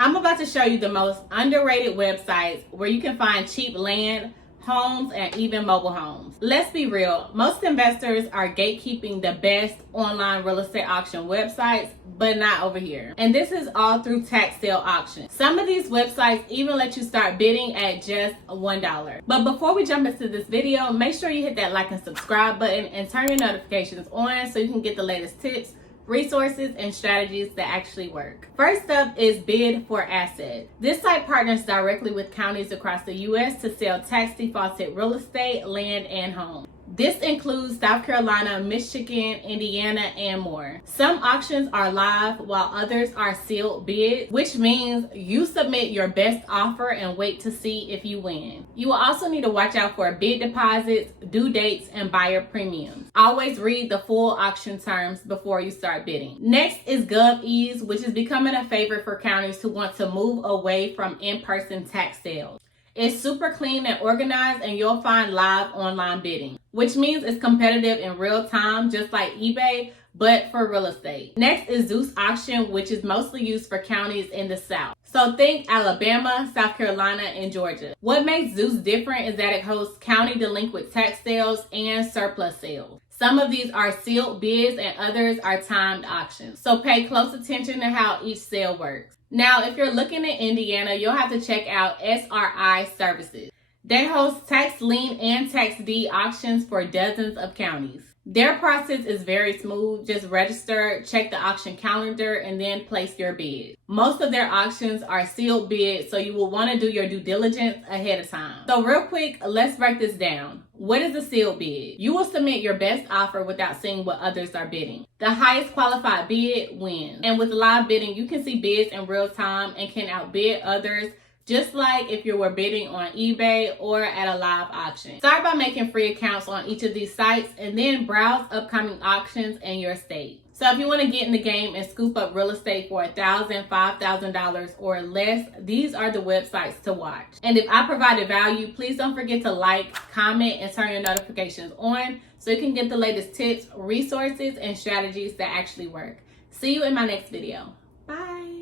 I'm about to show you the most underrated websites where you can find cheap land, homes, and even mobile homes. Let's be real, most investors are gatekeeping the best online real estate auction websites, but not over here. And this is all through tax sale auctions. Some of these websites even let you start bidding at just $1. But before we jump into this video, make sure you hit that like and subscribe button and turn your notifications on so you can get the latest tips, resources, and strategies that actually work. First up is Bid for Asset. This site partners directly with counties across the U.S. to sell tax defaulted real estate, land, and homes. This includes South Carolina, Michigan, Indiana, and more. Some auctions are live while others are sealed bids, which means you submit your best offer and wait to see if you win. You will also need to watch out for bid deposits, due dates, and buyer premiums. Always read the full auction terms before you start bidding. Next is Gov Ease, which is becoming a favorite for counties who want to move away from in-person tax sales. It's super clean and organized, and you'll find live online bidding, which means it's competitive in real time, just like eBay, but for real estate. Next is Zeus Auction, which is mostly used for counties in the South. So think Alabama, South Carolina, and Georgia. What makes Zeus different is that it hosts county delinquent tax sales and surplus sales. Some of these are sealed bids and others are timed auctions. So pay close attention to how each sale works. Now, if you're looking at Indiana, you'll have to check out SRI Services. They host tax lien and tax deed auctions for dozens of counties. Their process is very smooth. Just register, check the auction calendar, and then place your bid. Most of their auctions are sealed bids, so you will want to do your due diligence ahead of time. So real quick, let's break this down. What is a sealed bid? You will submit your best offer without seeing what others are bidding. The highest qualified bid wins. And with live bidding, you can see bids in real time and can outbid others, just like if you were bidding on eBay or at a live auction. Start by making free accounts on each of these sites and then browse upcoming auctions in your state. So if you want to get in the game and scoop up real estate for $1,000, $5,000 or less, these are the websites to watch. And if I provided value, please don't forget to like, comment, and turn your notifications on so you can get the latest tips, resources, and strategies that actually work. See you in my next video. Bye.